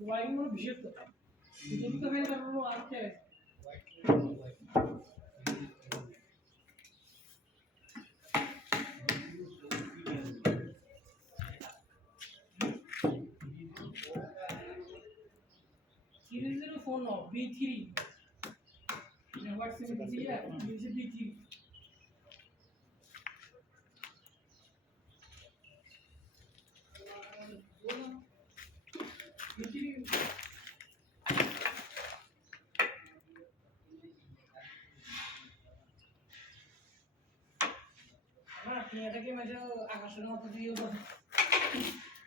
वायू भिजत तुम्ही तर काय करणार आजच्या series phone B3 WhatsApp busy है B3 हाँ ये था कि मैं जो आकर्षण होता थी ये